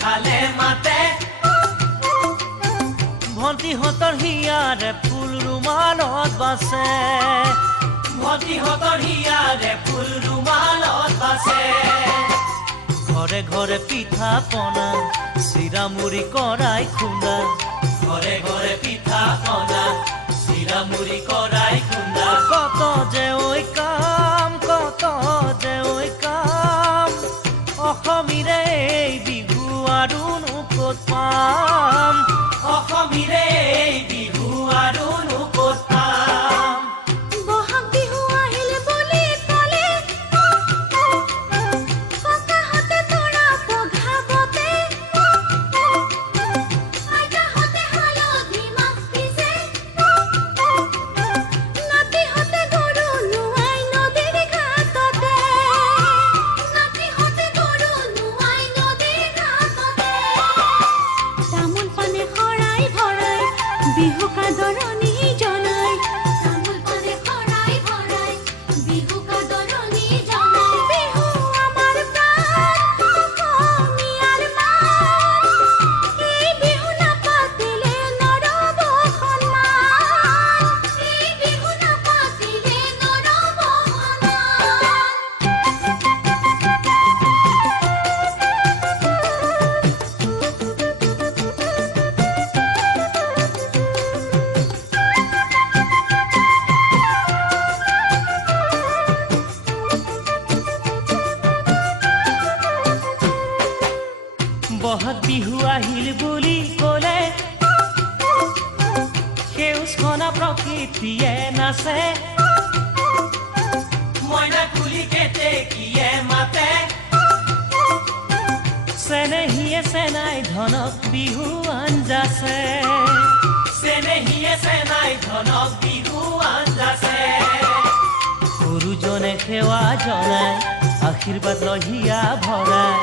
খালে মাতে ভণ্টিহঁতৰ হিয়াৰে ফুল ৰুমালত বাছে ভণ্টিহঁতৰ হিয়াৰে ফুল ৰুমালত বাছে ঘৰে ঘৰে পিঠা পনা চিৰা মুড়ি কৰাই খুন্দা ঘৰে ঘৰে পিঠা পনা চিৰা মুড়ি কৰাই খুন্দা কত যে ঐ কাম কত যে ঐ কাম অসমীৰে এই বিহু আৰুনো ক'ত পাম অসমীৰে এই বিহু আৰুনো ক'ত পাম বহাগ বিহু আহিল বুলি ক'লে ককাহঁতে তৰা পঘাবতে আইতাহঁতে হালধি মাহ পিছে নাতিহঁতে গৰু নোৱাই নদীৰ ঘাটতে নাতিহঁতে গৰু নোৱাই নদীৰ ঘাটতে তামোল পানে শৰাই ভৰাই বিহুক আদৰণি জনাই তামোল পানে শৰাই ভৰাই বিহুক আদৰণি জনাই বিহু আমাৰ প্ৰাণ অসমীয়াৰ মান এই বিহু নাপাতিলে নৰব সন্মান এই বিহু নাপাতিলে নৰব সন্মান বহাগ বিহু আহিল বুলি ক'লে সেউজখনা প্ৰকৃতিয়ে নাচে মইনা কুলি কেতেকীয়ে মাতে চেনেহীয়ে চেনাই ধনক বিহু আঞ্জাছে চেনেহীয়ে চেনাই ধনক বিহু আঞ্জাছে সৰুজনে সেৱা জনাই আশীৰ্বাদ ৰহিয়া ভৰাই